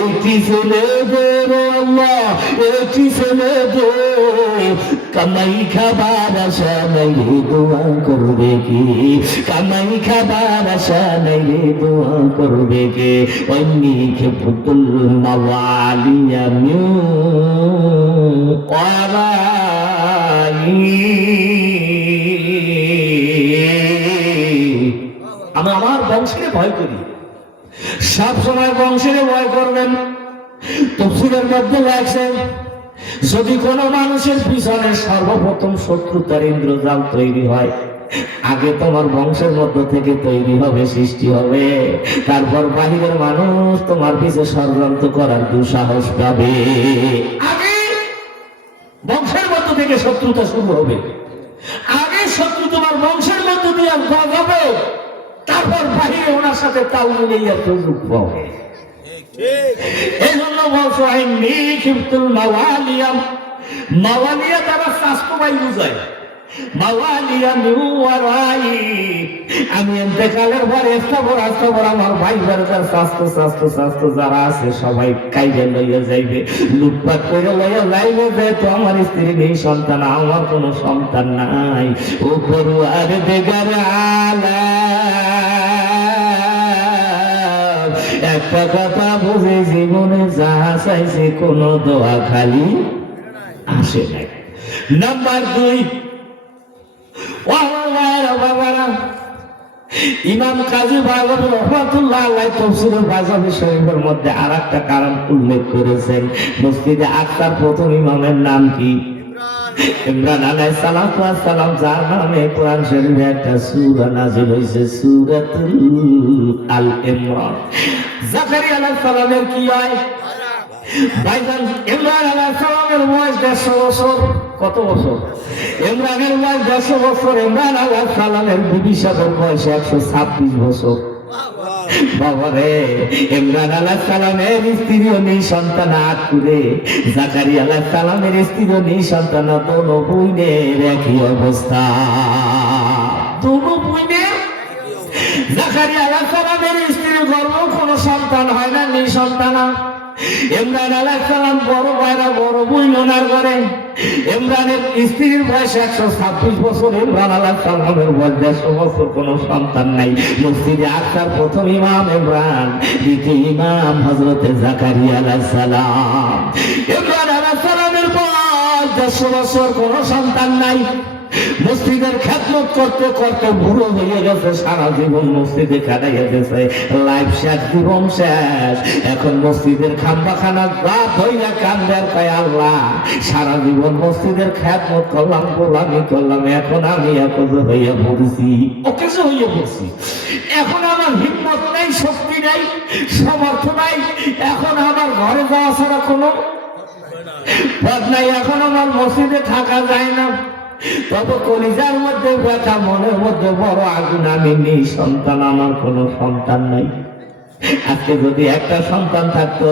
একটি ছেলে দে রে আল্লাহ, একটি ছেলে দে। কামাই খাবার আশা নাই রে, দোয়া করবে কি? কামাই খাবার আশা নাই রে, দোয়া করবে কে? অন্যি খেপুতুল মাওয়ালিয়া মিউ ওয়ারাই। আমি আমার বংশকে ভয় করি। সব সময় বংশের ভয় করবেন। তাফসীরের মধ্যে লেখছে, যদি কোনো মানুষের পিছনে সর্বপ্রথম শত্রুতার ইন্দ্রজাল তৈরি হয়, আগে তোমার বংশের মধ্য থেকে তৈরি হবে, সৃষ্টি হবে, তারপর বাহিরের মানুষ তোমার পিছে ষড়যন্ত্র করার দুঃসাহস পাবে। আগে বংশের মধ্য থেকে শত্রুতা শুরু হবে, আগে শত্রু তোমার বংশের মধ্য দিয়ে গজাবে, তারপর বাহিরে ওনার সাথে তাল মিলিয়ে সুযোগ পাবে। এই জন্য বলছো মাওয়ালিয়া, মাওয়ালিয়া দ্বারা স্বাস্থ্য ভাই বুঝায়। মাওয়ালিয়া মিউয়ারাই, আমি ইন্তেকালের পর আস্তাবর আমার ভাই বারকার স্বাস্থ্য যারা আছে সবাই কাইজে লইয়া যাইবে, লুটপাট করে লইয়া যাইবে, যেহেতু আমার স্ত্রী নেই, সন্তান, আমার কোনো সন্তান নাই। ও পড়ুয়ার দেগার আলা, একটা কথা বুঝে, জীবনে যা চাইছে কোনো দোয়া খালি আসে নাই। নাম্বার 2, ইমাম কাজী বায়গবী রহমাতুল্লাহ আলাইহি তাফসীরুল বাযাবী শরীফের মধ্যে আরেকটা কারণ উল্লেখ করেছেন। মসজিদে আকসার প্রথম ইমামের নাম কি? ইমরান আলাইহিস সালাতু ওয়াস সালাম, যার নামে কোরআন শরীফে একটা সূরা নাযিল হয়েছে, সূরাতুল আল ইমরান। জাকারিয়া আলাইহিস সালামের কি হয়? ভাইজান, ইমরান আলাইহিস সালামের বয়স 150 বছর। কত বছর? ইমরানের বয়স 150 বছর। ইমরান আলাইহিস সালামের বিবি সাহেবের বয়স 126 বছর। বাবারে, ইমরান আলাইহিস সালামের স্ত্রীও নেই, সন্তান আকুরে। জাকারিয়া আলাইহিস সালামের স্ত্রীও নেই, সন্তান। দোনো বুইনের একই অবস্থা, দোনো বুইনের। জাকারিয়া আলাইহিস সালামের স্ত্রীর গর্ভেও কোনো সন্তান হয় না, নেই সন্তান। ইমরান আলাইহিস সালাম বড় ভাইরা বড় বোন ওনার ঘরে। ইমরানের স্ত্রীর বয়স 126 বছর, ইমরান আলাইহিস সালামের বয়স 150 বছর, কোনো সন্তান নাই। মসজিদে আকসার প্রথম ইমাম ইমরান, দ্বিতীয় ইমাম হযরতে জাকারিয়া আলাইহিস সালাম। ইমরান আলাইহিস সালামের বয়স 150 বছর, কোনো সন্তান নাই। মসজিদের খেদমত করতে করতে বুড়ো হয়ে গেছে, সারা জীবন মসজিদে কাটাইয়া গেছে, লাইফ শেষ, জীবন শেষ। এখন মসজিদের খাম্বাখানা রাত হইয়া কান্দার কয়, আল্লাহ, সারা জীবন মসজিদের খেদমত করলাম, গোলামি করলাম, এখন আমি একজ হইয়া পড়ছি, অকেজ হইয়া পড়ছি। এখন আমার হিম্মত নাই, শক্তি নাই, সামর্থ্য নাই, এখন আমার ঘরে যাওয়া ছাড়া কোনো পথ নাই, এখন আমার মসজিদে থাকা যায় না। তবে কলিজার মধ্যে ব্যথা, মনের মধ্যে বড় আগুন, আমি নেই সন্তান, আমার কোনো সন্তান নাই। আজকে যদি একটা সন্তান থাকতো,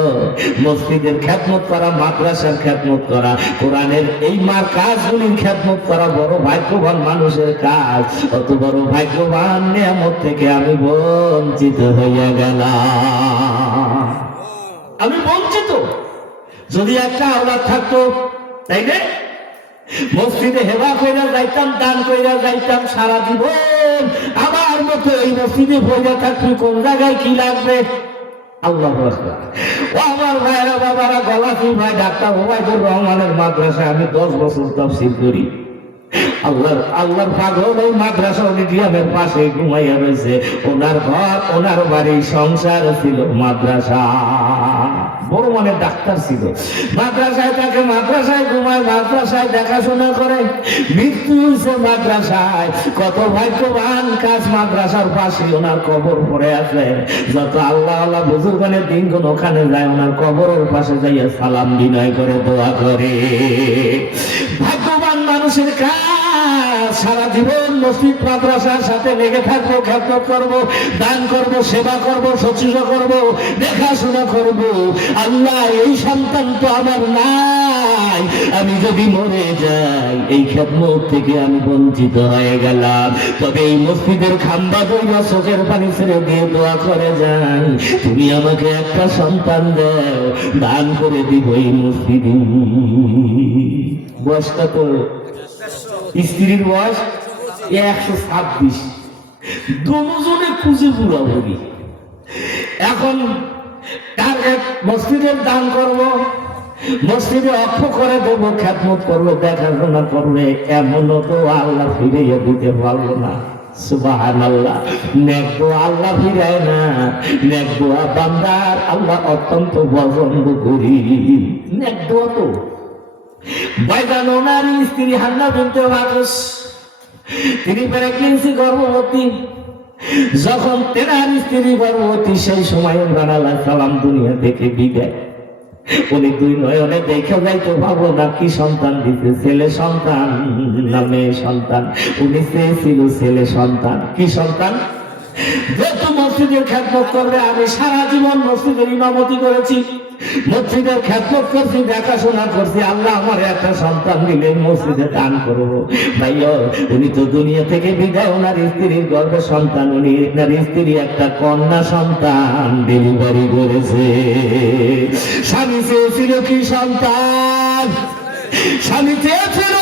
মসজিদের খেদমত করা, মাদ্রাসার খেদমত করা, কোরআনের এই মার কাজগুলির খেদমত করা বড় ভাগ্যবান মানুষের কাজ। অত বড় ভাগ্যবান নিয়ামত থেকে আমি বঞ্চিত হইয়া গেলাম, আমি বঞ্চিত। যদি একটা আওলাদ থাকতো, তাই না, মসজিদে হেবা কইরা যাইতাম, দান কইরা যাইতাম, সারা জীবন আমার মতো এই মসজিদে বইয়া থাকবি, কোন জায়গায় কি লাগবে। আল্লাহু আকবার। ও আমার ভাইরা, বাবারা, গলাফি ভাই, ডাক্তার ওবায়দুর রহমানের মাদ্রাসায় আমি 10 বছর তাফসীর করি। আল্লাহর পাগল ওই মাদ্রাসা অডিটোরিয়ামের পাশে ঘুমাইয়া রয়েছে। ওনার ঘর, ওনার বাড়ি, সংসার ছিল মাদ্রাসা। বড় মানে ডাক্তার ছিল, মাদ্রাসায় থাকে, মাদ্রাসায় ঘুমায়, মাদ্রাসায় দেখাশোনা করে। মৃত্যু হয়েছে মাদ্রাসায়। কত ভাগ্যবান কাজ, মাদ্রাসার পাশে ওনার কবর পড়ে আছে। যত আল্লাহ আল্লাহ বুজুর্গানের দিনগুলো ওখানে যায়, ওনার কবরের পাশে যাইয়া সালাম বিনয় করে, দোয়া করে। ভাগ্যবান মানুষের কাজ। সারা জীবন মসজিদ মাদ্রাসার সাথে লেগে থাকবো, খেদমত করবো, দান করবো, সেবা করবো, শুশ্রূষা করবো, দেখাশোনা করবো। আল্লাহ, এই সন্তান তো আমার নাই, নাই, আমি যদি মরে যাই এই খেদমত থেকে আমি বঞ্চিত হয়ে গেলাম। তবে এই মসজিদের খাম্বা দইরা চোখের পানি ছেড়ে দিয়ে দোয়া করে যাই, তুমি আমাকে একটা সন্তান দাও, দান করে দিব এই মসজিদে। বয়সটা তো স্ত্রীর বয়স 126, দুজনে খুঁজে পুরাপুরি। এখন টার্গেট মসজিদের দান করব, মসজিদে অক্ষ করে দেবো, খেদমত করবো, দেখাশোনা করবে, এমনও তো আল্লাহ ফিরিয়ে দিতে পারবো না। সুবহানাল্লাহ। নেক দোয়া আল্লাহ ফিরায় না, নেক দোয়া বান্দার আল্লাহ অত্যন্ত পছন্দ করি। নেক দোয়া তো ভাইজান ওনার স্ত্রী হান্না বিনতে ওয়াকাস, তিনি প্রেগন্যান্সি গর্ভবতী। যখন তেনার স্ত্রী গর্ভবতী সেই সময় ইমরান আলাইহিস সালাম দুনিয়া থেকে বিদায়। উনি দুই নয়নে দেখে যাইতে ভাবো না কি সন্তান দিতে, ছেলে সন্তান না মেয়ে সন্তান। উনি চেয়েছিল ছেলে সন্তান। কি সন্তান? যেহেতু মসজিদের খেদমত করবে, আমি সারা জীবন মসজিদের ইমামতি করেছি, মসজিদের খেদমত করছি, দেখাশোনা করছি, আল্লাহ আমার একটা সন্তান দিলে মসজিদে দান করবো। ভাইয়া উনি তো দুনিয়া থেকে বিদায়, ওনার স্ত্রীর গর্ভে সন্তান, উনি ওনার স্ত্রী একটা কন্যা সন্তান ডেলিভারি করেছে। স্বামী চেয়েছিল কি সন্তান? স্বামী চেয়েছিল,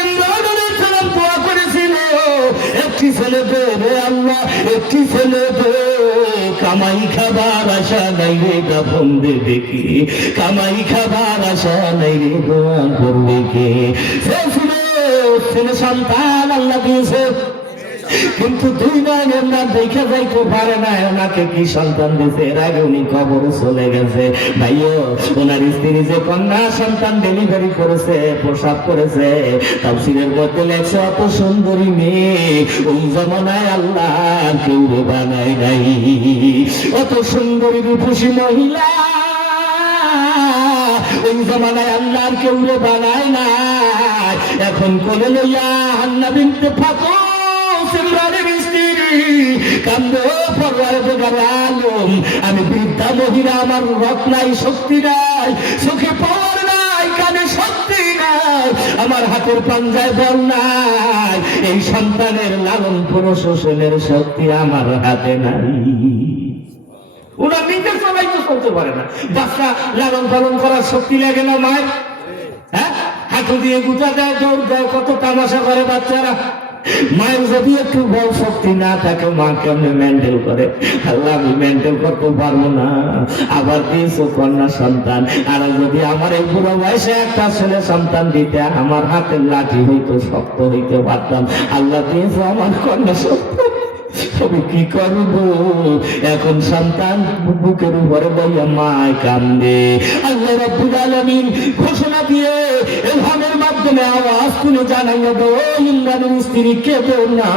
ইমরান আলাইহিস সালাম দোয়া করেছিল, একটি ছেলে দে রে আল্লাহ, একটি ছেলে দে। কামাই খাবার আশা নাই রে, দাফন দেবে কে? কামাই খাবার আশা নাই রে, দোয়া করবে কে? ছেলে সন্তান আল্লাহ দিয়েছে, কিন্তু দুই নয় আমরা দেখে যাইতে পারে না ওনাকে কি সন্তান দিয়েছে। এর আগে উনি কবরে চলে গেছে। ভাইও ওনার স্ত্রী যে কন্যা সন্তান ডেলিভারি করেছে, প্রসাব করেছে, তাফসীরের মধ্যে লেখছে অত সুন্দরী মেয়ে ওই জমানায় আল্লাহ কেউ বানায় নাই। অত সুন্দরী রূপসী মহিলা ওই জমানায় আল্লাহ কেউ বানায় না। এখন কোলে লইয়া হান্না বিনতে ফাতুস ইমরানের স্ত্রী কান্দো, পরওয়ারদিগার আলম আমি বৃদ্ধা মহিলা, আমার রক নাই, শক্তি নাই, চোখে পাওয়ার নাই, কানে শক্তি নাই, আমার হাতের পাঞ্জায় বল নাই, এই সন্তানের লালন প্রশোষণের শক্তি আমার হাতে নাই। ওরা নিজের সবাই তো চলতে পারে না, বাচ্চা লালন পালন করার শক্তি লাগে না মায়ের? হ্যাঁ, হাঁটু দিয়ে গুটা দেয়, দৌড় দেয়, কত তামাশা করে বাচ্চারা। মায়ের যদি একটু বল শক্তি না থাকে, মা কেমনে মেন্টেল করে? আল্লাহ আমি মেন্টেল করতে পারবো না। আবার দিয়েছো কন্যা সন্তান, আর যদি আমার এই বুড়ো বয়সে একটা ছেলে সন্তান দিতে, আমার হাতের লাঠি হইতো, শক্ত হইতে পারতাম। আল্লাহ দিয়েছো আমার কন্যা সন্তান, আমি কি করব? এখন সন্তান বুকের উপরে বইয়া মায় কান্দে। আল্লাহ রাব্বুল আলামিন ঘোষণা দিয়ে ইলহামের মাধ্যমে আওয়াজ তুলে জানাইয়া দাও, ইমরানের স্ত্রী কেঁদো না,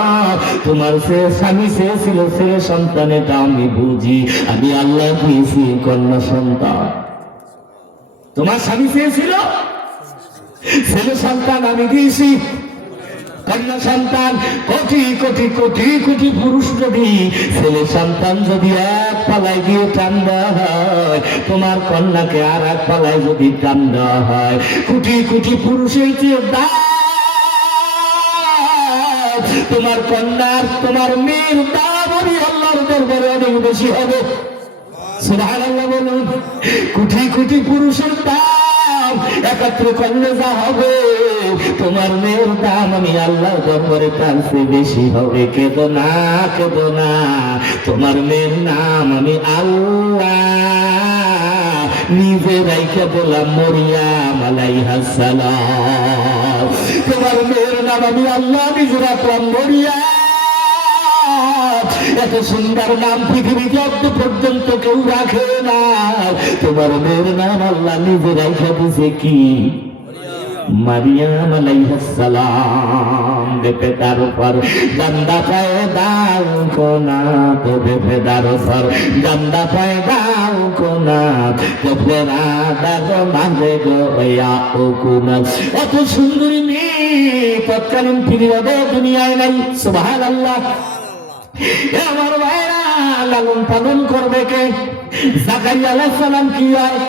তোমার সে স্বামী চেয়েছিল ছেলে সন্তান, এটা আমি বুঝি, আমি আল্লাহ দিয়েছি কন্যা সন্তান। তোমার স্বামী চেয়েছিল ছেলে সন্তান, আমি দিয়েছি কন্যা সন্তান। কোটি কোটি কোটি কোটি পুরুষ যদি ছেলে সন্তান যদি এক পালায় দিয়ে টান দেওয়া হয়, তোমার কন্যাকে আর এক পালায় যদি টান দেওয়া হয়, কোটি কোটি পুরুষের চেয়ে দাম তোমার কন্যার, তোমার মেয়ের দাম আমি আল্লাহর দরবারে অনেক বেশি হবে। সুবহানাল্লাহ বলুন। কোটি কোটি পুরুষের দাম একত্র করলে যা হবে, তোমার মেয়ের দাম আমি আল্লাহ দরবারে তার চেয়ে বেশি হবে। কেঁদো না, কেঁদো না, তোমার মেয়ের নাম আমি আল্লাহ নিজে রাইখা বললাম, মরিয়াম আলাইহাস সালাম। তোমার মেয়ের নাম আমি আল্লাহ নিজে রাখলাম, মরিয়াম। এত সুন্দর নাম পৃথিবীতে অন্ত পর্যন্ত কেউ রাখে না। তোমার মেয়ের নাম আল্লাহ নিজে রাইখা দিছে কি? মারিয়াম আলাইহিস সালাম। বেপেদার উপর গন্দা পয়দা কোনা, তো বেপেদার উপর গন্দা পয়দা কোনা, তো ফেরা দাদো মাঝে গোয়া ও কোনা। এত সুন্দরী মেয়ে তৎকালীন পিরিয়ডে দুনিয়ায় নাই। সুবহানাল্লাহ। আমার ভাইরা, লালন পালন করবে কে? জাকারিয়া আলাইহিস সালাম কি হয়?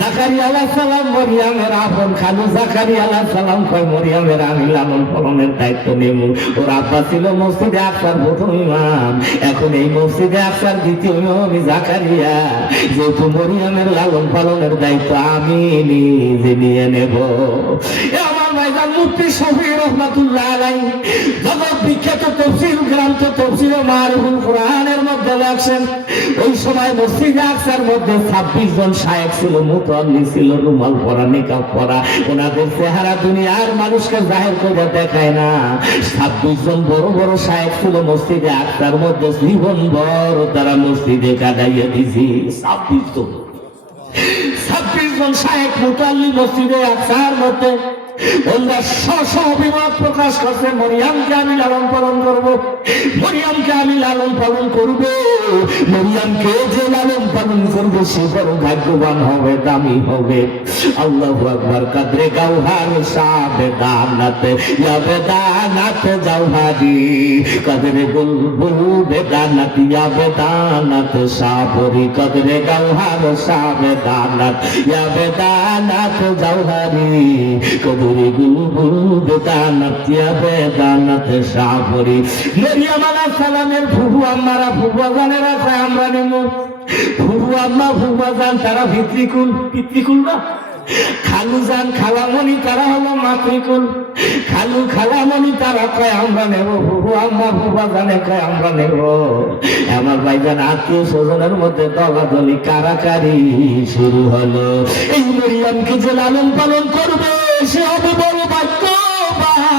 জাকারিয়া আলাইহিস সালাম মরিয়মের আপন খালু জাকারিয়া আলাইহিস সালাম কয় মরিয়মের আমি লালন পালনের দায়িত্ব নেব। ওর আব্বা ছিল মসজিদে আকসার প্রথম ইমাম, এখন এই মসজিদে আকসার দ্বিতীয় ইমাম জাকারিয়া। যেহেতু মরিয়মের লালন পালনের দায়িত্ব আমি নিজে নিয়ে নেব। আমার ভাইজান মুফতি শফি রহমাতুল্লাহ আলাইহি জগৎ বিখ্যাত তাফসীর গ্রন্থ তাফসীর মারিফুল কোরআনের মধ্যে লেখছেন, ওই সময় মসজিদে আকসার মধ্যে 26 জন শায়েখ ছিল, মুতাল্লি ছিল, রুমাল পরা, নিকাব পরা। ওনাদের চেহারা দুনিয়ার মানুষকে জাহির করে দেখায় না। 26 জন বড় বড় শায়েখ ছিল মসজিদে আকসার মধ্যে, জীবন ভর তারা মসজিদে কাটাইয়া দিয়েছে। 26 জন শায়েখ মুতাল্লি মসজিদে আকসার মধ্যে ওরা অভিমত প্রকাশ করছে, মরিয়মকে আমি লালন পালন করবো, মরিয়মকে আমি লালন পালন করবো। মরিয়মকে যে লালন পালন করবে সে বড় ভাগ্যবান হবে, দামি হবে। আল্লাহু আকবার। কাদরে গাওহার সাবেদানাত ইয়া বেদানাত জাওহারি, কাদরে বুলবুল বেদানাত ইয়া বেদানাত সাবরি, কাদরে গাওহার সাবেদানাত ইয়া বেদানাত জাওহারি, কাদরে বুলবুল বেদানাত ইয়া বেদানাত সাবরি। মরিয়ম আলাইহিস সালামের ফুফু আম্মারা ফুফা জানেরা কয় আমরা নেব। ফুফু আম্মা ফুফা জান তারা পিতৃকুল, পিতৃকুল না খালু জান খালামণি তারা হলো মাতৃকুল। খালু খালামণি তারা কয় আমরা নেব, ফুফু আম্মা ফুফা জানে কয় আমরা নেব। আমার ভাইজান আত্মীয় স্বজনের মধ্যে দলাদলি কারাকারি শুরু হলো। এই মরিয়মকে যে লালন পালন করবে সে হবে বড় ভাগ্যবান,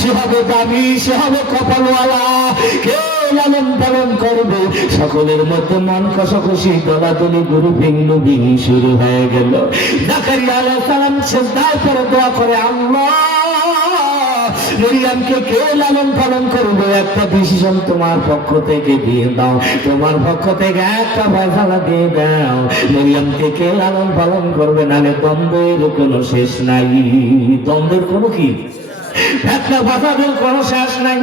সে হবে দামি, সে হবে কপালওয়ালা। কে লালন পালন করবে? সকলের মধ্যে মন কষাকষি, দলাদলি, গ্রুপিং লুপিং শুরু হয়ে গেল। জাকারিয়া আলাইহিস সালাম সিজদায় পড়ে দোয়া করে, আল্লাহ মরিয়মকে কে লালন পালন করবে একটা ডিসিশন তোমার পক্ষ থেকে দিয়ে দাও, তোমার পক্ষ থেকে একটা ফয়সালা দিয়ে দাও। মরিয়মকে কে লালন পালন করবে, নালে দ্বন্দ্বের কোনো শেষ নাই। দ্বন্দ্বের কোনো কি একটা ভাষাদের কোনো শেষ নাই।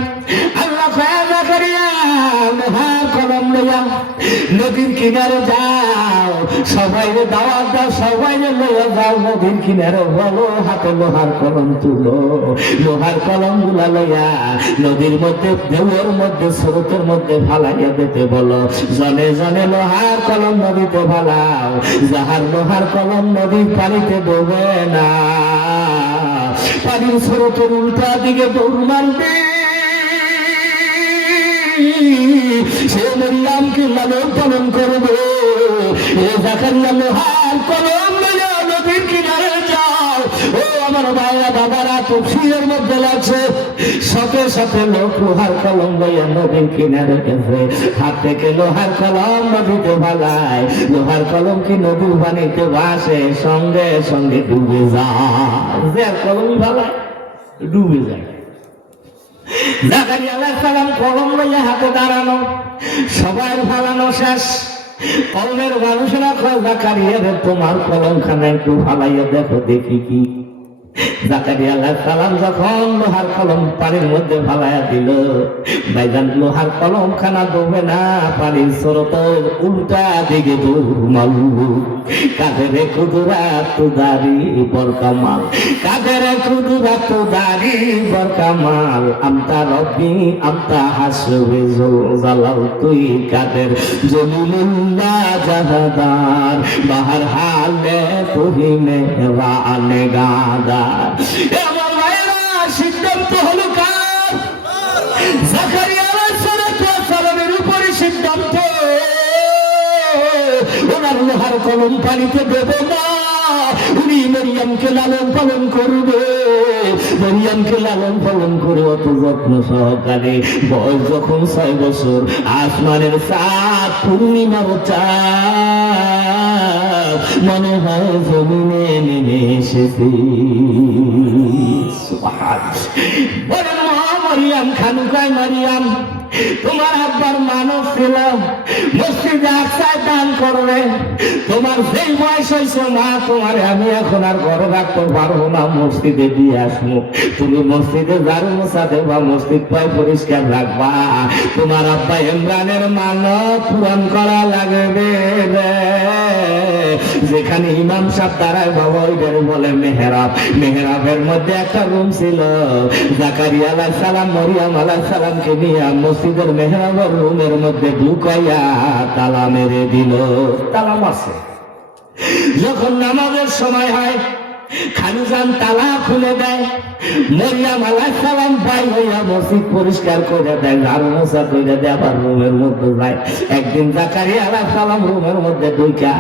আল্লাহ জাকারিয়া লোহার কলম লইয়া নদীর কিনারে যাও, সবাই দাওয়াত দাও, সবাই লইয়া যাও নদীর কিনারে, বলো হাতে লোহার কলম তুলো। লোহার কলম গুলা লইয়া নদীর মধ্যে, ঢেউয়ের মধ্যে, স্রোতের মধ্যে ফালাইয়া দিতে বলো। জনে জনে লোহার কলম নদীতে ফালাও, যাহার লোহার কলম নদীর পানিতে ডোবে না, পানির স্রোতের উল্টা দিকে দৌড় মারবে, সে মরিয়মকে লালন পালন করবে। এ জাকারিয়া লোহার কলম লইয়া নদীর কিনারে যাও। ও আমার ভাইয়া বাবারা, তফসিরের মধ্যে লাগছে সাথে সাথে লোক লোহার কলম লইয়া নদীর কিনারে গেছে, হাত থেকে লোহার কলম নদীতে ভালায়। লোহার কলম কি নদীর পানিতে ভাসে, সঙ্গে সঙ্গে ডুবে যায়। যে কলমই ভালায় ডুবে যায়। জাকারিয়া আলাইহিস সালাম কলম লইয়া হাতে দাঁড়ানো, সবার ফালানো শেষ। কলমের মানুষেরা কয়, জাকারিয়া রে তোমার কলমখানা একটু ফালাইয়া দেখো দেখি কি। জাকারিয়া আলাইহিস সালাম যখন লোহার কলম পানির মধ্যে ফালাইয়া দিল, ভাইজান লোহার কলমখানা ডুবে না, পানির স্রোতের উল্টা দিকে দৌড় মারল। কাদের কুদরাত দারি বরকামাল, কাদের কুদরাত দারি বরকামাল, আমতা রব্বি আমতা হাসবে জালাল, তুই কাদের জলিলুল্লাহ জাহাদার, বাহার হালে তুই মেহরানে গাদা। আমার ভাইরা, সিদ্ধান্ত হলো কার? জাকারিয়া আলাইহিস সালামের উপরে সিদ্ধান্ত। ওনার লোহার কলম পানিতে দেবে না, উনি মরিয়মকে লালন পালন করবে। মরিয়মকে লালন পালন করে অত যত্ন সহকারে, বয়স যখন 6 বছর, আসমানের চাঁদ পূর্ণিমার চাঁদ মনে হয় জমিনে নেমে এসেছে। বলেন মরিয়ম খানুকায় মরিয়ম, তোমার আব্বার মানব ছিল, মসজিদে আকসায় দান করবে। তোমার যেই বয়স হয়েছে মা, তোমার আমি এখন আর ঘরে রাখতে পারবো না, মসজিদে দিয়ে আসবো। তুমি মসজিদে ঝাড়ু মোছা দেবা, মসজিদ পায় পরিষ্কার রাখবা। তোমার আব্বা ইমরানের মানব পূরণ করা লাগবে রে। যেখানে ইমাম সাহেব দাঁড়ায় বাবা ওইটারে বলে মেহরাব। মেহরাবের মধ্যে একটা রুম ছিল। জাকারিয়া আলাইহিস সালাম মরিয়ম আলাইহিস সালামকে নিয়ে মসজিদের মেহরাবের রুমের মধ্যে ঢুকাইয়া তালা মেরে দিল। তালা মারছে। যখন নামাজের সময় হয় খালুজান তালা খুলে দেয়। মরিয়ম আলাইহিস সালাম বাইরে হইয়া মসজিদ পরিষ্কার করে দেয়, ঝাড়ু মোছা করে দেয়, আবার রুমের মধ্যে যায়। একদিন জাকারিয়া আলাইহিস সালাম রুমের মধ্যে ঢুকা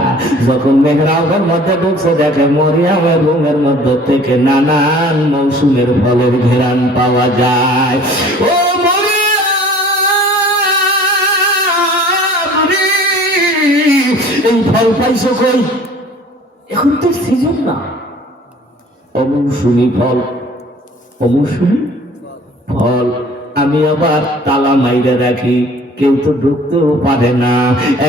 যখন মেহরাবের মধ্যে ঢুকছে দেখে মরিয়মের রুমের মধ্যে থেকে নানান মৌসুমের ফলের ঘেরান পাওয়া যায়। ও এই ফল পাইছো কই? এখন তো সিজন না, অমৌসুমি ফল, অমৌসুমি ফল। আমি আবার তালা মাইরে রাখি, কেউ তো ঢুকতেও পারে না।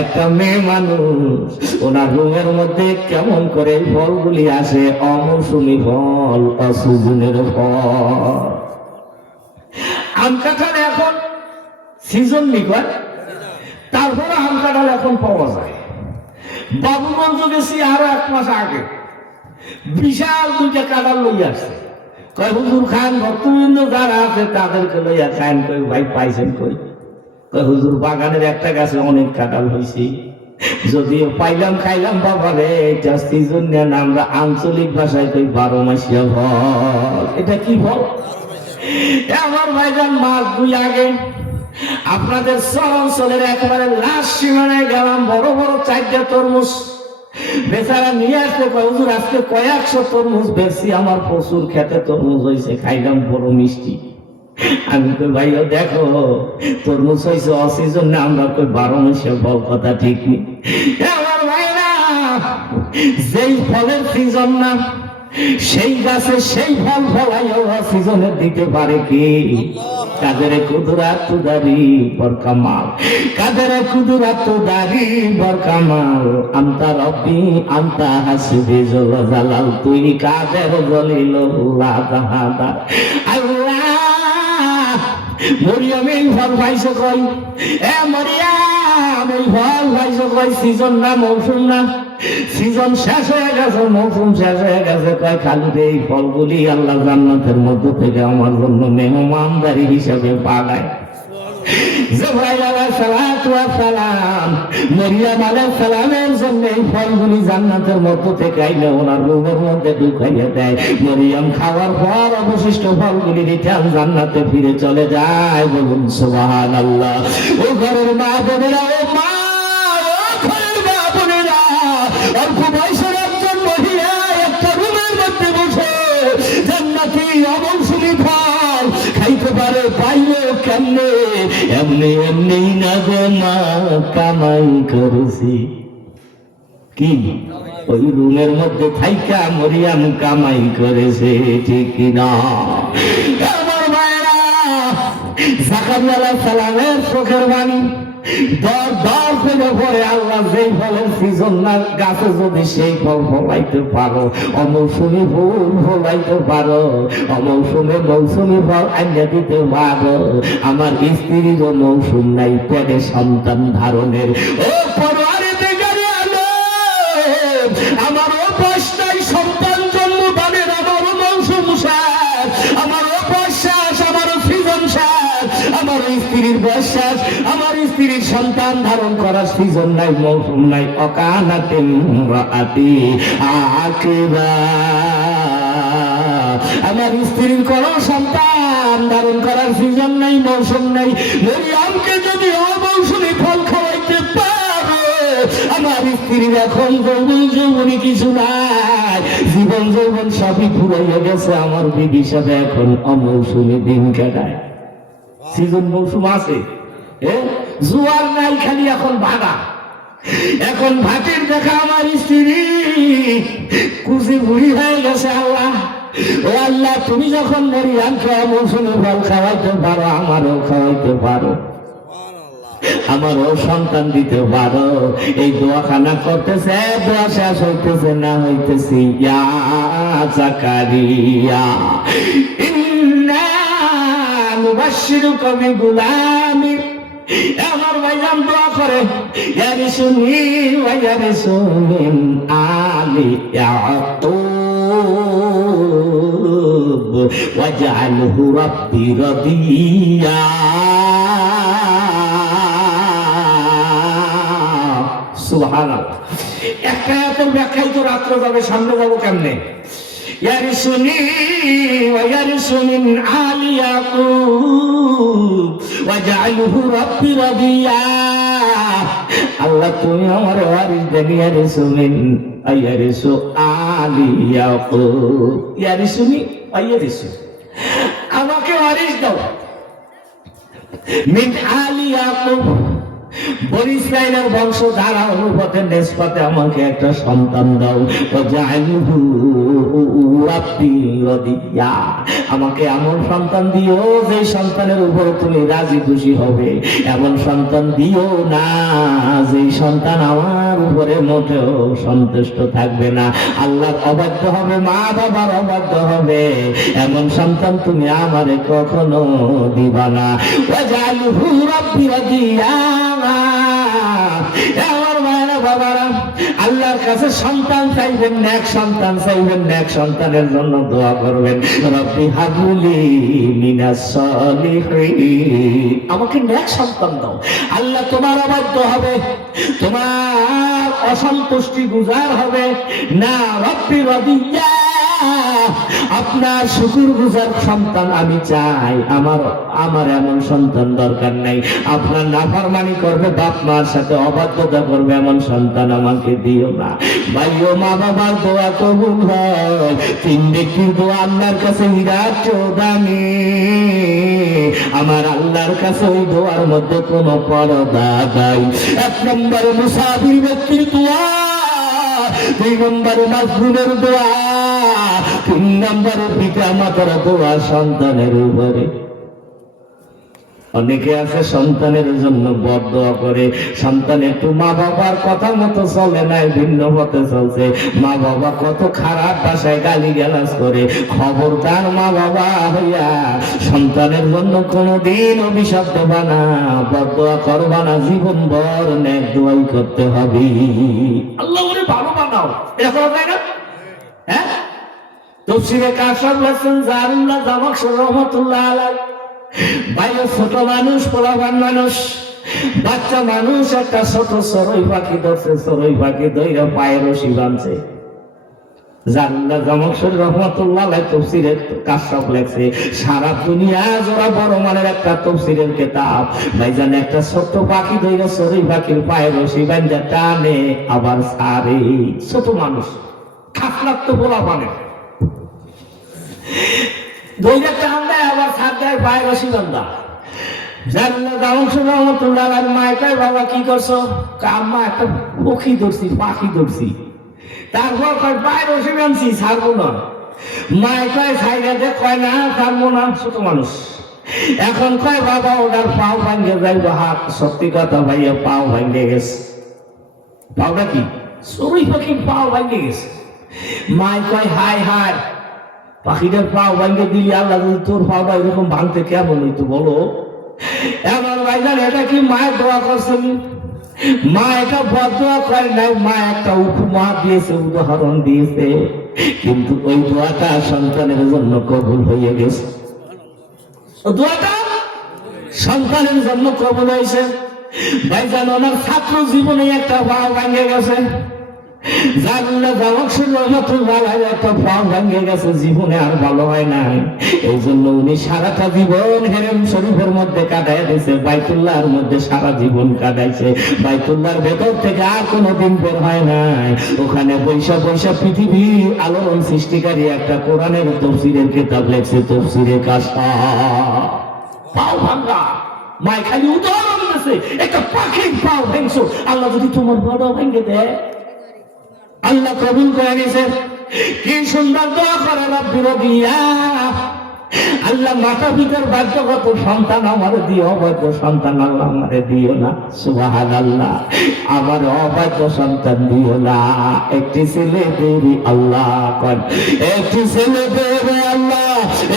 একটা মেয়ে মানুষ ওনার রুমের মধ্যে কেমন করে ফলগুলি আসে? অমৌসুমি ফল, অসুজনের ফল। আম কাঁঠাল এখন সিজন নিকট, তারপরে আম কাঁঠাল এখন পাওয়া যায়। বাবুগঞ্জ গেছি আরো 1 মাস আগে, বিশাল 2টা কাঁঠাল লই আসছে। কয় হুজুর খান, ভক্তবৃন্দ যারা আছে তাদেরকে লইয়া খান। কই ভাই পাইছেন কই? কয় হুজুর বাগানের একটা গাছে অনেক কাঁঠাল হয়েছে, যদিও পাইলাম খাইলাম বাবা রে, এটা সিজন নেন, আমরা আঞ্চলিক ভাষায় কই 12 মাসিয়া ফল। এটা কি ফল? আমার ভাইজান মাস 2 আগে আপনাদের অঞ্চলের একেবারে লাস্ট সীমানায় গেলাম, বড় বড় 4টা তরমুজ বেচারা নিয়ে আসতে কয় হুজুর আজকে কয়েকশো তরমুজ বেশি, আমার প্রচুর খেতে তরমুজ হয়েছে, খাইলাম বড় মিষ্টি। আমি কই ভাইও দেখো তরমুজ হয়েছে অসিজন না, আমরা কই 12 মাসে ফল, কথা ঠিক নেই। আমার ভাইরা যেই ফলের সিজন না সেই গাছে সেই ফল ফলাইও সিজনে দিতে পারে কি? কাদের কুদরাত তুদারি বরকামাল, কাদের কুদরাত তুদারি বরকামাল, আনতা রব্বি আনতা হাসবি জালাল, তুই কাদের জলিলুল্লাহ জাহাদা। আল্লাহ মরিয়ম এই ফল পাইছো কই? এ মরিয়ম এই ফল পাইছো কই? সিজন না, মৌসুম না, সিজন শেষ হয়ে গেছে, মৌসুম শেষ হয়ে গেছে। কয় খালু রে এই ফলগুলি আল্লাহ জান্নাতের মধ্যে থেকে আমার জন্য মেহমানদারি হিসাবে পাঠায়। জিবরাইল আলাইহিস সালাতু ওয়াস সালাম মরিয়ম আলাইহিস সালামের জন্য এই ফলগুলি জান্নাতের মধ্য থেকে আইলে ওনার রুমের মধ্যে ঢুকাইয়া দেয়। মরিয়ম খাওয়ার পর অবশিষ্ট ফলগুলি রিটার্ন জান্নাতে ফিরে চলে যায়। বলুন সুবহানাল্লাহ। ও ঘরের মা বোনেরা, ও মা, ও ঘরের মা বোনেরা, অল্প বয়সের একজন মহিলা একটা রুমের মধ্যে বসে জান্নাতি অমৌসুমি ফল খাইতে পারে, পাইলে কেমনে? এমনি এমনি না গো মা, কামাই করেছি। কি ওই রুমের মধ্যে থাইকা মরিয়ম কামাই করেছে, ঠিক না? আমার মায়েরা জাকারিয়া আলাইহিস সালামের চোখের বাণী দর দর করে পড়ে। আল্লাহ যেই ফলের সিজন না গাছে যদি সেই ফল ফলাইতে পারো, অমৌসুমি ফুল ফলাইতে পারো, অমৌসুমে মৌসুমি ফল আনিয়ে দিতে পারো। আমার স্ত্রীরও মৌসুম নাই পেটে সন্তান ধারণের। ও পরওয়ারে দিগারে আলম, আমার অভ্যাস নাই সন্তান জন্মদানের, আমার মৌসুম শেষ, আমার অভ্যাস শেষ, আমার সিজন শেষ, আমার স্ত্রীর বয়স শেষ, আমার স্ত্রীর সন্তান ধারণ করার সিজন নাই, মৌসুম নাই। অকানাতে রাতি আকিবা, আমার স্ত্রীর কোন সন্তান ধারণ করার সিজন নাই, মৌসুম নাই। মরিয়মকে যদি অমৌসুমি ফল খাওয়াইতে পারে, আমার স্ত্রীর এখন যৌবন যৌবনী কিছু নাই, জীবন যৌবন সবই ফুরাইয়া গেছে। আমার বিবি সাথে এখন অমৌসুমি দিন কাটায়। সিজন মৌসুম আছে, জোয়ার নাই, খালি এখন ভাড়া। এখন ভাটির দেখা আমার স্ত্রী কুচি বুড়ি হয়ে গেছে। আল্লাহ, ও আল্লাহ, তুমি যখন মরিয়মকে অমৌসুমি ফল খাওয়াইতে পারো, আমারও খাওয়াইতে পারো, আমারও সন্তান দিতে পারো। এই দোয়াখানা করতেছে, দোয়া শেষ হইতেছে না হইতেছি। ইয়া জাকারিয়া ইন্না নুবাশশিরুকা বিগুলামিন। আমার ভাইজান দোয়া করে ইয়ারিসুনি ওয়া ইয়ারিসু মিন আলি ইয়াকুব ওয়াজআলহু রাব্বি রাদিয়া। সুবহানাল্লাহ। একটা আয়াতের ব্যাখ্যাই তো রাত্র যাবে, সামনে যাবো কেমনে? ইয়ারিসুনি ওয়া ইয়ারিসু মিন আলি ইয়াকুব ওয়াজআলহু রাব্বি রাদিয়া। আল্লাহ তুমি আমার ওয়ারিস দেন, ইয়ারিসু মিন ইয়ারিসু আলি ইয়াকুব। ইয়ারিসুনি ওয়া ইয়ারিসু, আমাকে ওয়ারিস দাও মিন আলি ইয়াকুব, বনি ইসরাইলের বংশধারা অনুপাতে নিসবতে আমাকে একটা সন্তান দাও। ওয়াজআলহু রাব্বি রাদিয়া, আমাকে এমন সন্তান দিও যে সন্তানের উপর তুমি রাজি খুশি হবে, এমন সন্তান দিও না যে সন্তান আমার উপরে মোটেও সন্তুষ্ট থাকবে না, আল্লাহর অবাধ্য হবে, মা বাবার অবাধ্য হবে, এমন সন্তান তুমি আমারে কখনো দিবা না। ওয়াজআলহু রাব্বি রাদিয়া। আমার মায়েরা বাবারা, আল্লাহর কাছে সন্তান চাইবেন, নেক সন্তান চাইবেন, নেক সন্তানের জন্য দোয়া করবেন, রব্বি হাবলি মিনাস সলিহিন, আমাকে নেক সন্তান দাও। আল্লাহ তোমার অবাধ্য হবে, তোমার অসন্তুষ্টি গুজার হবে না, রব্বি রাদিয়া, আপনার শুকুর গুজার সন্তান আমি চাই, আমার এমন সন্তান দরকার নাই, আপনার নাফরমানি করবে, বাপ মার সাথে অবাধ্যতা করবে, এমন সন্তান আমাকে দিও না। ভাইও, মা বাবার দোয়া কবুল হয়, তিন ব্যক্তির দোয়া আল্লাহর কাছে বিরাট দামি, আমার আল্লাহর কাছে ওই দোয়ার মধ্যে কোনো পরদা নাই। এক নম্বরে মুসাফির ব্যক্তির দোয়া, দুই নম্বরে মাজলুমের দোয়া, তিন নম্বরে পিতা মাতার দোয়া সন্তানের উপরে। অনেকে আছে সন্তানের জন্য বদদোয়া করে, সন্তান একটু মা বাবার কথা মতো চলে নাই, ভিন্ন পথে চলছে, মা বাবা কত খারাপ ভাষায় গালিগালাজ করে, খবরদার মা বাবা হইয়া সন্তানের জন্য কোনোদিন অভিশাপ দেবা না, বদদোয়া করবা না, জীবন ভর নেক দোয়াই করতে হবে। আল্লাহ ওরে ভালো বানাও, এটা করা যায় না? হ্যাঁ, তফসিরে কাশফ লেখছেন জারুল্লাহ জামাখশরী রাহমাতুল্লাহ আলাইহি, ভাইও ছোট মানুষ, পোলাপান মানুষ, বাচ্চা মানুষ একটা ছোট চড়ুই পাখি ধরছে, চড়ুই পাখি ধইরা পায়ে রশি বাঁধছে। জারুল্লাহ জামাখশরী রাহমাতুল্লাহ আলাইহি তফসিরে কাশফ লেখছে, সারা দুনিয়া জোড়া বড় মানের একটা তফসিরের কিতাব, ভাইজান একটা ছোট পাখি ধইরা চড়ুই পাখির পায়ে রশি বাঁধা টানে আবার ছাড়ে। ছোট মানুষ, খাফলাত তো পোলাপানের দইটা টান দেয়, আবার ছাড় দেয়, পায়ে রশি বান্ধা। জারুল্লাহ জামাখশরী রাহমাতুল্লাহ আলাইহির মায় কয়, বাবা কি করছো? আম্মা একটা পক্ষী ধরছি, পাখি ধরছি। তারপর কয় পায়ে রশি বাঁধছি, ছাড়বো না। মায় কয় ছাইরা দে, কয় না ছাড়বো না, ছোট মানুষ। এখন কয় বাবা ওটার পাও ভাঙ্গে যাইবো, হাত, সত্যি কথা ভাইয়া পাও ভাঙ্গে গেছে। পাওটা কি? চড়ুই পাখির পাও ভাঙ্গে গেছে। মায় কয় হায় হায়, পাখিটার পাও ভাঙ্গে দিলি, আল্লাহ যদি তোর পাওটা এরকম ভাঙতে কেমন হইতো বলো? এমন ভাইজান, এটা কি মায়ের দোয়া করছেন? মা এটা বদদোয়া করে নাই, মা একটা উপমা দিয়েছে, উদাহরণ দিয়েছে, কিন্তু ওই দোয়াটা সন্তানের জন্য কবুল হয়ে গেছে। দোয়াটা সন্তানের জন্য কবুল হয়েছে। ভাইজান, ওনার ছাত্র জীবনে একটা পাও ভাঙ্গে গেছে, জারুল্লাহ জামাখশরী রাহমাতুল্লাহ আলাইহি একটা পাও ভাঙ্গে গেছে, জীবনে আর ভালো হয় নাই। এই জন্য উনি সারাটা জীবন হেরেম শরীফের মধ্যে কাটাই দিয়েছে, বাইতুল্লাহর মধ্যে সারা জীবন কাটাইছে, বাইতুল্লাহর ভেতর থেকে আর কোনোদিন বের হয় নাই। ওখানে বৈশা বৈশা পৃথিবীর আলোড়ন সৃষ্টিকারী একটা কোরআনের তফসিরের কিতাব লেখছে, তফসিরে কাশফ। পাও ভাঙ্গা, মায় খালি উদাহরণ দিয়েছে, একটা পাখির পাও ভেঙছো, আল্লাহ যদি তোমার বড় ভেঙে দেয়, আল্লাহ কবুল করে নিয়েছে। কি সুন্দর দোয়া করে, রব্বি রাদিয়া, আল্লাহ মাতা পিতার বাধ্যগত সন্তান আমার দিও, অবাধ্য সন্তান আল্লাহ আমারে দিও না। সুবহানাল্লাহ, আমার অবাধ্য সন্তান দিও না। একটি ছেলে দেরি আল্লাহ কন, একটি ছেলে দেবে আল্লাহ,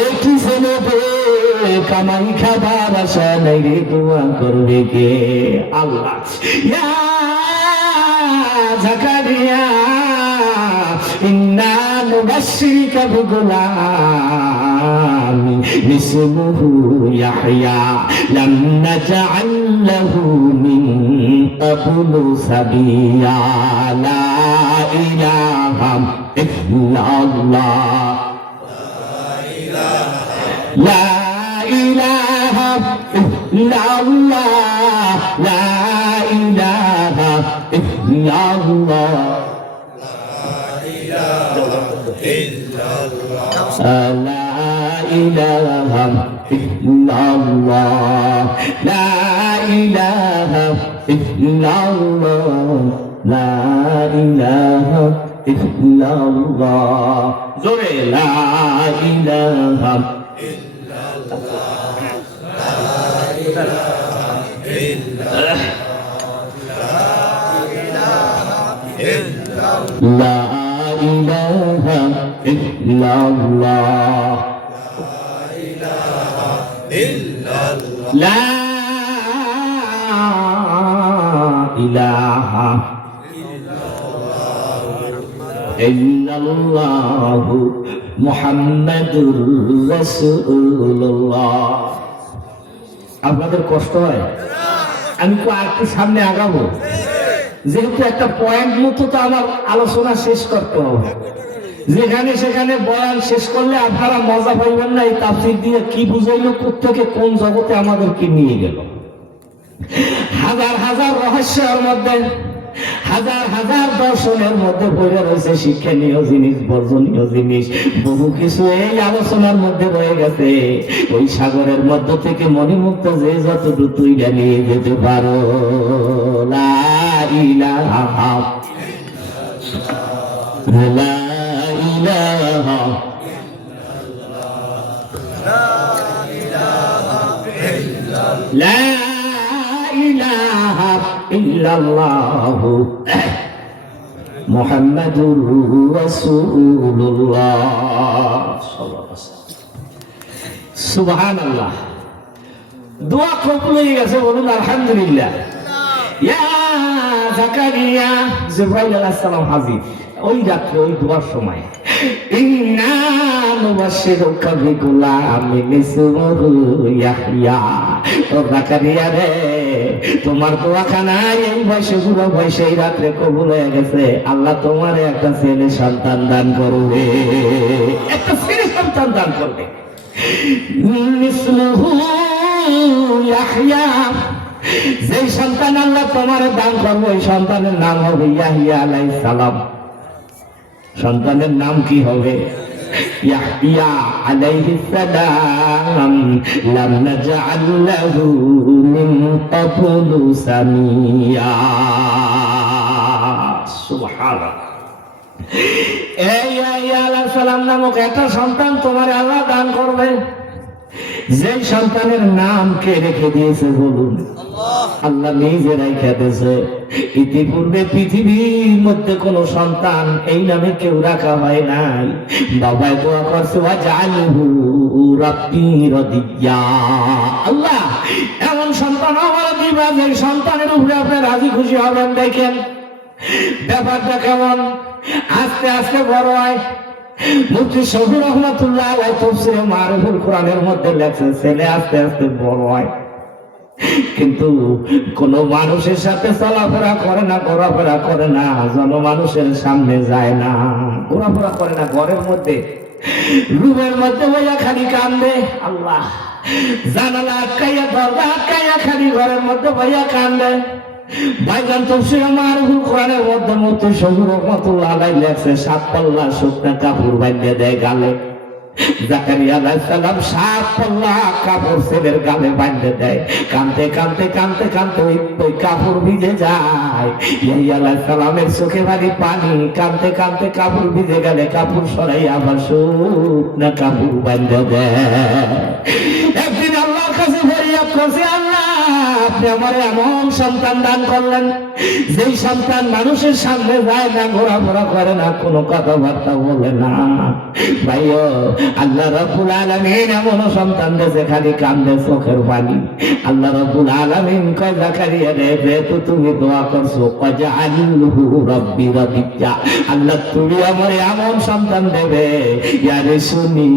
একটি ছেলে দেবে, কামাই খাবার আশা নাই রে দোয়া করবে কে? আল্লাহ। ইয়া জাকারিয়া ইন্না নুবাশশিরুকা বিগুলাম ইসমুহু ইয়াহইয়া লাম নাজআল লাহু মিন ক্বাবলু সাবিয়্যা লা ইলাহা ইল্লাল্লাহ লা ইলাহা ইল্লাল্লাহ লা ইলাহা ইল্লাল্লাহ লা ইলাহা ইল্লাল্লাহ লা ইলাহা ইল্লাল্লাহ লা ইলাহা ইল্লাল্লাহ জোরে লা ইলাহা লা ইলাহা ইল্লাল্লাহ লা ইলাহা ইল্লাল্লাহ মুহাম্মাদুর রাসূলুল্লাহ। আপনাদের কষ্ট হয়? আমি তো আর কি সামনে আগাবো, যেহেতু একটা পয়েন্ট মতো তো আমার আলোচনা শেষ করতে হবে। যেখানে সেখানে বয়ান শেষ করলে আপনারা মজা পাইবেন না। এই তাফসীর দিয়ে কি বুঝাইলো, কোত্থেকে কোন জগতে আমাদেরকে নিয়ে গেল। হাজার হাজার রহস্যের মধ্যে, হাজার হাজার দর্শনের মধ্যে পড়ে রয়েছে শিক্ষণীয় জিনিস, বর্জনীয় জিনিস, বহু কিছু এই আলোচনার মধ্যে রয়ে গেছে। ওই সাগরের মধ্য থেকে মণিমুক্ত যে যতটুকু তুইলা নিয়ে যেতে পারো। লা ইলাহা লা ইলাহা লা ইলাহা ইল্লাল্লাহ মুহাম্মাদুর রাসূলুল্লাহ। সুবহানাল্লাহ। দোয়া কবুল হয়ে গেছে, বলুন আলহামদুলিল্লাহ। ইয়া জাকারিয়া, জিবরাইল আলাইহিস সালাম হাজির ওই রাত্রে, ওই দোয়ার সময়। ইন্না নুবাশশিরুকা বিগুলামিন ইসমুহু ইয়াহইয়া। ও জাকারিয়া রে, তোমার দোয়াখানায় এই বয়সে, বুড়ো বয়সে এই রাত্রে কবুল হয়ে গেছে। আল্লাহ তোমার একটা ছেলে সন্তান দান করবে, একটা ছেলে সন্তান দান করবে। ইসমুহু ইয়াহইয়া, যেই সন্তান আল্লাহ তোমার দান করবে ওই সন্তানের নাম হবে ইয়াহইয়া আলাইহিস সালাম। সন্তানের নাম কি হবে? ইয়াহইয়া আলাইহিস সালাম। লাম নাজআল লাহু মিন ক্বাবলু সামিয়্যা। সুবহানাল্লাহ। এই ইয়াহইয়া আলাইহিস সালাম নামক একটা সন্তান তোমার আল্লাহ দান করবে। যে সন্তানের নাম কে রেখে দিয়েছে বলুন? আল্লাহ নিজে রেখে দিয়েছে। ইতিপূর্বে পৃথিবীর মধ্যে কোন সন্তান এই নামে কেউ রাখা হয় নাই। বাবাই দোয়া করছে, ওয়াজআলহু রাব্বি রাদিয়া। আল্লাহ এমন সন্তান আমার দিবা যে সন্তানের উপরে আপনি রাজি খুশি হবেন। দেখেন ব্যাপারটা কেমন, আস্তে আস্তে বড় হয়। মুফতি শফি রহমাতুল্লাহ আলাইহি তাফসীরে মারিফুল কোরআনের মধ্যে লেখেন, ছেলে আস্তে আস্তে বড় হয়, কিন্তু কোন মানুষের সাথে চলাফেরা করে না, ঘোরাফেরা করে না, জনমানুষের সামনে যায় না, ঘোরাফেরা করে না, ঘরের মধ্যে রুমের মধ্যে বইয়া খালি কান্দে। আল্লাহ জানালা আটকাইয়া, দরজা আটকাইয়া খালি ঘরের মধ্যে বইয়া কান্দে। ভাইজান তাফসীরে মারিফুল কোরআনের মধ্যে মুফতি শফি রহমাতুল্লাহ আলাইহি লেখছে, 7 পাল্লা শুকনা কাপড় বাঁধিয়ে দেয় গালে। জাকারিয়া আলাইহিস সালাম 7 পাল্লা কাপড় ছেলের গালে বাঁধিয়ে দেয়। কাঁদতে কাঁদতে কাঁদতে কাঁদতে ওই কাপড় ভিজে যায়। ইয়াহইয়া আলাইহিস সালামের চোখে ভারী পানি। কাঁদতে কাঁদতে কাপড় ভিজে গেলে কাপড় সরাই আবার শুকনা কাপড় বাঁধিয়ে দেয়। একদিন আল্লাহর কাছে ফরিয়াদ করছে, আল্লাহ আপনি আমার এমন সন্তান দান করলেন যেই সন্তান মানুষের সামনে যায় না, ঘোরাফেরা করে না, কোনো কথাবার্তা বলে না। ভাইও, আল্লাহ রাব্বুল আলামিন এমন সন্তান দিয়েছে খালি কান্দে চোখের পানি। আল্লাহ রাব্বুল আলামিন কয় জাকারিয়া রে, যেহেতু তুমি দোয়া করছো, ওয়াজআলহু রাব্বি রাদিয়া, আল্লাহ তুমি আমার এমন সন্তান দেবে ইয়ারিসুনি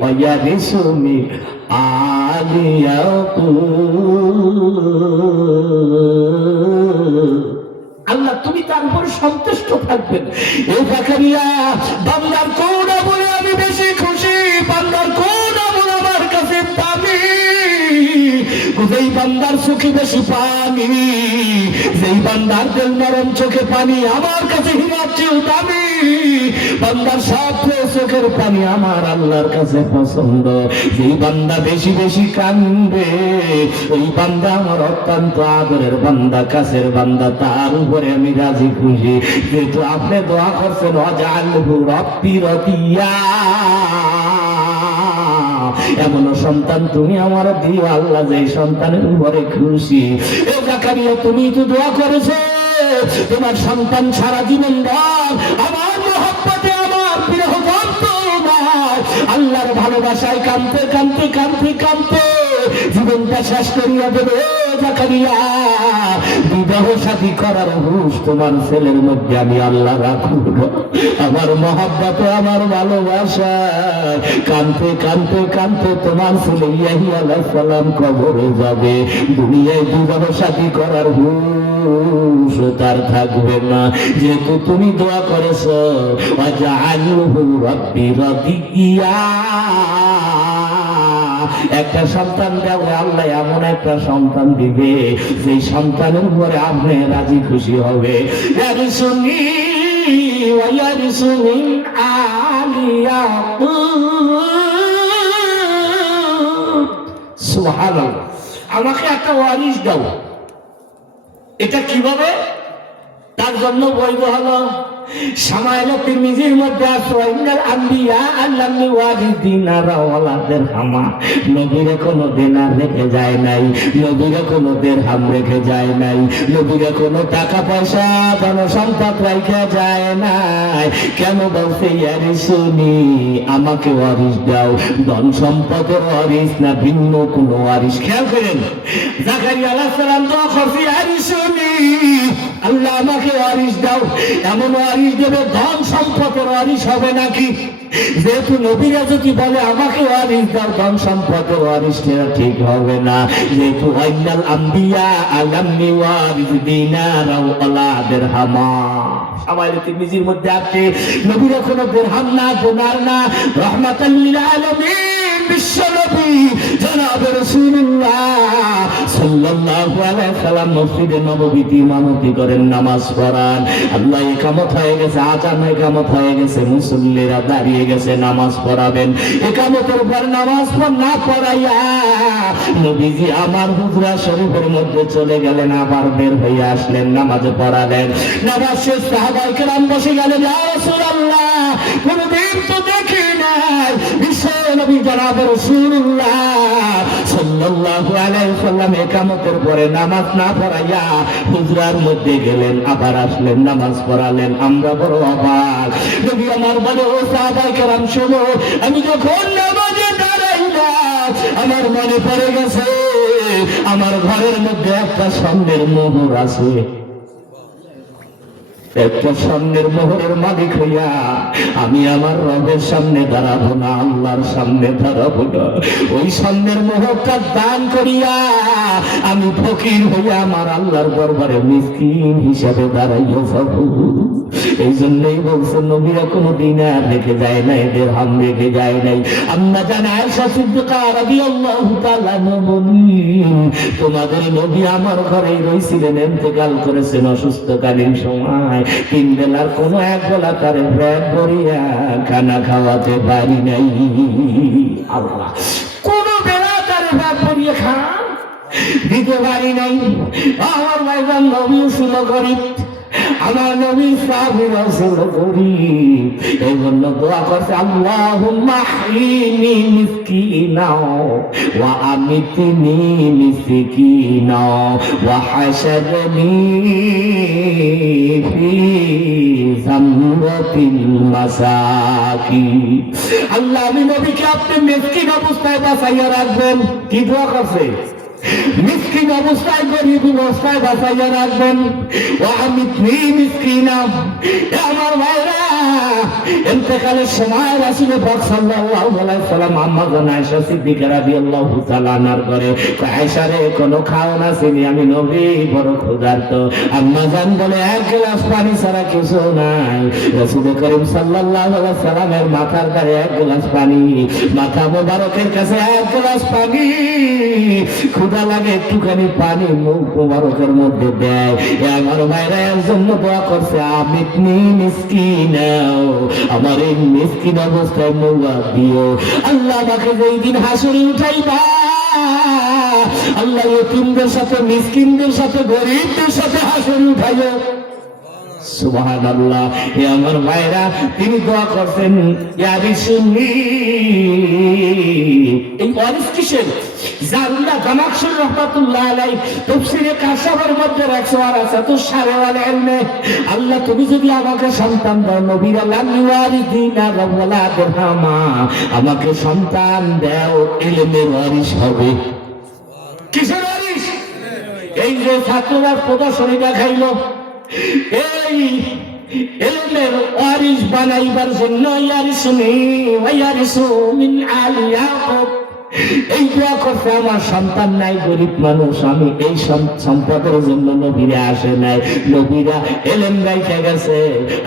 ওয়া ইয়ারিসুনি আলি ইয়াকুব। আল্লাহ তুমি তার উপর সন্তুষ্ট থাকবেন। এই জাকারিয়া, বান্দার কোন বলে আমি বেশি খুশি, বান্দার কোন বলে আমার কাছে দামি, যেই বান্দার চোখে বেশি পানি, যেই বান্দার দিল নরম চোখে পানি আমার কাছে হীরার চেয়েও দামি, বান্দার সব চোখের পানি আমার আল্লাহর কাছে পছন্দ। যেই বান্দা বেশি বেশি কান্দে ওই বান্দা আমার অত্যন্ত আদরের বান্দা, কাছের বান্দা, তার উপরে আমি রাজি খুশি। যেহেতু আপনি দোয়া করছেন ওয়াজআলহু রাব্বি রাদিয়া, এমন সন্তান তুমি আমার দিও আল্লাহ যে সন্তানের উপরে খুশি। এ জাকারিয়া, তুমি তো দোয়া করেছো তোমার সন্তান সারা জীবন ভর আমার মহব্বতে, আমার প্রিয় যন্ত্রণায়, আল্লাহর ভালোবাসায় কাঁদতে কাঁদতে কাঁদতে কাঁদতে জীবনটা শেষ করিয়া দেবে। জাকারিয়া, বিবাহ শাদী করার হুঁশ তোমার ছেলের মধ্যে আমি আল্লাহ রাখব। আমার মহব্বতে, আমার ভালোবাসায় কাঁদতে কাঁদতে কাঁদতে তোমার ছেলে ইয়াহিয়া আলাইহিস সালাম কবরে যাবে। দুনিয়ায় বিবাহ শাদী করার হুঁশ তার থাকবে না। যেহেতু তুমি দোয়া করেছো ওয়াজআলহু রাব্বি রাদিয়া, একটা সন্তান দেবে আল্লাহ, এমন একটা সন্তান দিবে যে সন্তানের উপরে আপনি রাজি খুশি হবে। ইয়ারিসুনি ওয়া ইয়ারিসুনি আলি ইয়াকুব। সুবহানাল্লাহ। আমাকে একটা ওয়ারিস দাও। এটা কিভাবে? তার জন্য বৈধ হলো শামাইল তিরমিজির মধ্যে আছে ইন্নাল আম্বিয়া আল্লামনি ওয়ালিদিনা ওয়ালাদের হামা, নবীরা কোনো দিনার রেখে যায় নাই, নবীরা কোনো দিরহাম রেখে যায় নাই, নবীরা কোনো টাকা পয়সা ধন সম্পদ রেখে যায় নাই। কেন বলছে ইয়ারিসুনি, আমাকে ওয়ারিস দাও, ধন সম্পদের ওয়ারিস না ভিন্ন কোনো ওয়ারিস। খেয়াল করেন, জাকারিয়া আলাইহিস সালাম দোয়া করছে ইয়ারিসুনি, আল্লাহ আমাকে ওয়ারিস দাও। এমন ওয়ারিস দেবে, ধন সম্পদের ওয়ারিস হবে নাকি? যেহেতু নবীরা যদি বলে আমাকে ওয়ারিস দাও, ধন সম্পদের ওয়ারিস ঠিক হবে না। যেহেতু ইন্নাল আম্বিয়া আলামনি ওয়ারিস দিনারা ওয়ালাদের হামা, শামাইল তিরমিজির মধ্যে আছে নবীরা কোনো দিরহাম না, দিনার না, রাহমাতাল লিল আলামিন বিশ্ব নবী জনাব রাসূলুল্লাহ সাল্লাল্লাহু আলাইহি সাল্লাম মসজিদে নববীতে ইমামতি করেন, নামাজ পড়ান। আল্লাহ ইকামত হয়ে গেছে, আযান ইকামত হয়ে গেছে, মুসল্লিরা দাঁড়িয়ে গেছে, নামাজ পড়াবেন। ইকামতের পর নামাজ না পড়াইয়া নবীজি আমার হুজরা শরীফের মধ্যে চলে গেলেন, আবার বের হয়ে আসলেন, নামাজ পড়ালেন। নামাজ শেষ, সাহাবায়ে কেরাম বসে গেলেন, ইয়া রাসূলুল্লাহ কোনদিন তো দেখি নাই বিশ্ব নবী জনাব রাসূলুল্লাহ সাল্লাল্লাহু আলাইহি সাল্লাম ইকামতের পরে নামাজ না পড়াইয়া হুজরার মধ্যে গেলেন, আবার আসলেন, নামাজ পড়ালেন। আমরা বড় অবাক। নবী আমার বলে, ও সাহাবায়ে কেরাম শোনো, আমি যখন নামাজে দাঁড়াইলাম আমার মনে পড়ে গেছে আমার ঘরের মধ্যে একটা স্বর্ণের মোহর আছে। একটা স্বর্ণের মোহরের মালিক হইয়া আমি আমার রবের সামনে দাঁড়াবো না, আল্লাহর সামনে দাঁড়াবো না। ওই স্বর্ণের মোহরটা দান করিয়া আমি ফকির হইয়া আমার আল্লাহর দরবারে মিসকিন হিসাবে দাঁড়াইয়া যাবো। এই জন্যই বলছেন নবীরা কোনো দিনার রেখে যায় নাই, দিরহাম রেখে যায় নাই। আম্মা জান আয়েশা সিদ্দিকা রাদিয়াল্লাহু তাআলা বলেন, তোমাদের নবী আমার ঘরেই রইছিলেন, ইন্তেকাল করেছেন অসুস্থকালীন সময়। 3 বেলার কোনো এক বেলা তার পেট ভরিয়া খানা খাওয়াতে পারি নাই। আল্লাহ, কোন বেলা তার পেট ভরিয়া দিতে পারি নাই। আমার ভাইজান নবী ছিল গরিব, আমার নবী সাবির ছিল গরিব, এই জন্য দোয়া করছে আল্লাহুম্মা আহইনি মিসকিনা ওয়া আমিতনি মিসকিনা ওয়া হাশরনি ফি জামরাতিল মাসাকিন। আল্লাহ, আমি নবীকে আপনি মিসকিন অবস্থায় বাঁচাইয়া রাখবেন। কি দোয়া করছে? মিসকিন অবস্থায়, গরিব অবস্থায় বাঁচাইয়া রাখবেন। ও আমি মিসকিনা, আমার ভাইরা ইন্তেকালের সময় রাসূল পাক সাল্লাল্লাহু আলাইহি সাল্লাম আম্মা জান আয়েশা সিদ্দিকা রাদিয়াল্লাহু তাআলা আনহার ঘরে, আয়েশা রে কোনো খাও না চিনি, আমি নবী বড় ক্ষুধার্ত। আম্মা জান বলে এক গ্লাস পানি ছাড়া কিছু নাই। রাসূল করিম সাল্লাল্লাহু আলাইহি সাল্লামের মাথার গায়ে এক গ্লাস পানি, মাথা মোবারকের কাছে এক গ্লাস পানি, ক্ষুধা লাগে একটুখানি পানি মুখ মোবারকের মধ্যে দেয়। আমার ভাইরা এর জন্য দোয়া করছে আমিতনি মিসকিনা, আমার এই মিসকিন অবস্থায় মৌয়া দিও। আল্লাহ আমাকে যেই দিন হাসরে উঠাইবা, আল্লাহ ইতিমদের সাথে, মিসকিনদের সাথে, গরিবদের সাথে হাসরে উঠাইও। সুবহানাল্লাহ। হে আমার ভাইরা, তিনি দোয়া করছেন ইয়ারিসুনি। এই ওয়ারিস কিসের? জারুল্লাহ জামাকশুর রাহমাতুল্লাহ আলাইহি তাফসীরে কাশফের মধ্যে রাখছে ওয়ারাসাতু শারওয়াল ইলমে। আল্লাহ, তুমি যদি আমাকে সন্তান দাও, নবীর আল্লাহ ওয়ারিদিনা ওয়ালা দিরহামা, আমাকে সন্তান দাও, ইলমের ওয়ারিস হবে। কিসের ওয়ারিস? এই যে ছাত্ররা প্রদর্শনী দেখাইলো, এই ইলমের ওয়ারিস বানাইবার জন্য ইয়ারিসুনি ওয়া ইয়ারিসু মিন আলি ইয়াকুব। এই দোয়া করছে, আমার সন্তান নাই, গরিব মানুষ, আমি এই সম্পদের জন্য নবীরা আসে নাই, নবীরা এলেম গাইতে গেছে,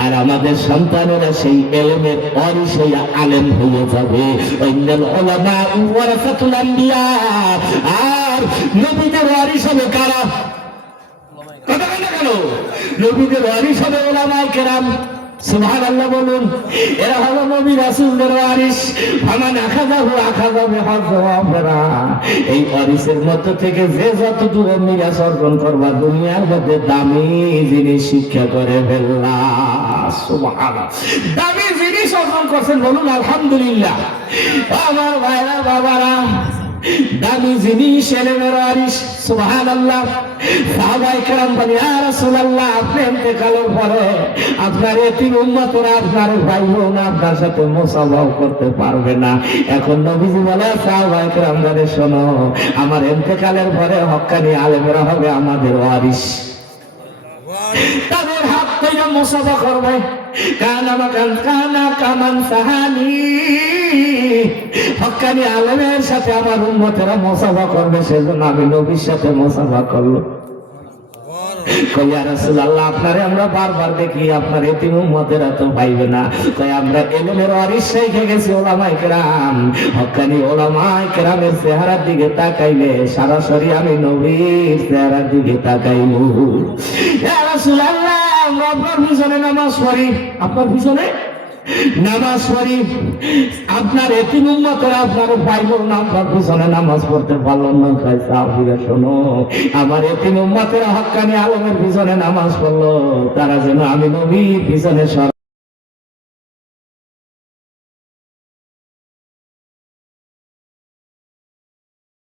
আর আমাদের সন্তানেরা সেই এলেমের ওয়ারিস হইয়া আলেম হয়ে যাবে। ইন্নাল উলামা ওয়ারাসাতুল আম্বিয়া। আর নবীদের ওয়ারিস হবে কারা? কথা বলে কেন? নবীদের ওয়ারিস হবে উলামায়ে কেরাম। সুবহানাল্লাহ বলুন। এরা হলো নবী রাসূলদের ওয়ারিস। ফামান আখাযাহু আখাযা বিহাযযি ওয়াফরা। এই ওয়ারিসের মধ্য থেকে যে যতটুকু মিরাস অর্জন করবা, দুনিয়ার মধ্যে দামি জিনিস শিক্ষা করে ফেললা। সুবহানাল্লাহ। দামি জিনিস অর্জন করছেন, বলুন আলহামদুলিল্লাহ। আমার ভাইরা বাবারা, দামি জিনিস ইলমের ওয়ারিস। সুবহানাল্লাহ। সাহাবায়ে কেরাম বলে, ইয়া রাসূলুল্লাহ, আপনি ইন্তেকালের পরে আপনার এতিম উম্মতরা, আপনার ভাই বোন আপনার সাথে মুসাফাহ করতে পারবে না। এখন নবীজি বলে, সাহাবায়ে কেরাম বলে, শোনো, আমার ইন্তেকালের পরে হক্কানি আলেমেরা হবে আমাদের ওয়ারিস। তাদের হাত থেকে মুসাফা করবে। কানা কামান সাহানি, হক্কানি আলেমের সাথে আমার উম্মতেরা মুসাফা করবে, সেজন্য আমি নবীর সাথে মুসাফা করলো। ইয়া রাসূলুল্লাহ, আপনারে আমরা বারবার দেখি, আপনার এতিম উম্মতেরা তো পাইবে না। তাই আমরা ইলমের ওয়ারিস শিখে গেছি উলামায়ে কেরাম। হক্কানি উলামায়ে কেরামের চেহারার দিকে তাকাইলে সরাসরি আমি নবীর চেহারার দিকে তাকাইবো। ইয়া রাসূলুল্লাহ, আমরা আপনার পিছনে নামাজ পড়ি, আপনার পিছনে নামাজ পড়ি, আপনার এতিম উম্মতরা, আপনার ভাই বোন আপনার পিছনে নামাজ পড়তে পারল না। সাহাবীরা, শোনো, আমার এতিম উম্মতেরা হক্কানি আলেমের পিছনে নামাজ পড়লো, তারা যেন আমি নবীর পিছনে